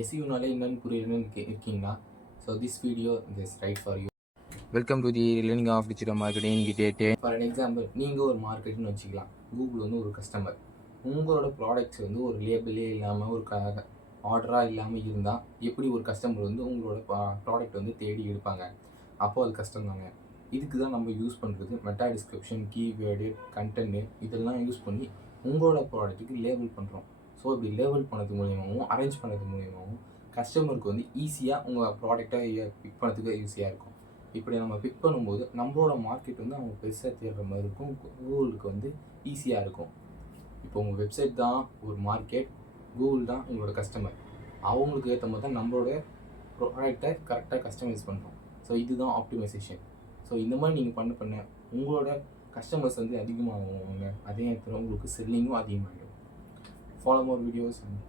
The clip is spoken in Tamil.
எஸ்இயூனாலே என்னன்னு புரியலன்னு இருக்கீங்களா? So this video is right for you. Welcome to the learning of digital marketing டேட்டே. ஃபார் அன் எக்ஸாம்பிள், நீங்கள் ஒரு மார்க்கெட்னு வச்சுக்கலாம். கூகுள் வந்து ஒரு கஸ்டமர். உங்களோட ப்ராடக்ட்ஸ் வந்து ஒரு லேபிளே இல்லாமல் ஒரு ஆர்டராக இல்லாமல் இருந்தால் எப்படி ஒரு கஸ்டமர் வந்து உங்களோட ப்ராடக்ட் வந்து தேடி எடுப்பாங்க? அப்போது அது கஷ்டம் தாங்க. இதுக்கு தான் நம்ம யூஸ் பண்ணுறது மெட்டா டிஸ்கிரிப்ஷன், கீவேர்டு, கண்டென்ட்டு இதெல்லாம் யூஸ் பண்ணி உங்களோட ப்ராடக்ட்டுக்கு லேபிள் பண்ணுறோம். ஸோ இப்படி லேபிள் பண்ணது மூலியமாகவும் அரேஞ்ச் பண்ணது மூலியமாகவும் கஸ்டமருக்கு வந்து ஈஸியாக உங்கள் ப்ராடக்டை பிக் பண்ணுறதுக்கு ஈஸியாக இருக்கும். இப்படி நம்ம பிக் பண்ணும்போது நம்மளோட மார்க்கெட் வந்து அவங்க பெருசாக தேடுற மாதிரி இருக்கும். கூகுளுக்கு வந்து ஈஸியாக இருக்கும். இப்போ உங்கள் வெப்சைட் தான் ஒரு மார்க்கெட், கூகுள் தான் உங்களோட கஸ்டமர். அவங்களுக்கு ஏற்ற மாதிரி தான் நம்மளோட ப்ராடக்டை கரெக்டாக கஸ்டமைஸ் பண்ணுறோம். ஸோ இதுதான் ஆப்டிமைசேஷன். ஸோ இந்த மாதிரி நீங்கள் பண்ண உங்களோட கஸ்டமர்ஸ் வந்து அதிகமாகுவாங்க. அதே நேரத்தில் உங்களுக்கு செல்லிங்கும் அதிகமாகிடும். Follow more videos and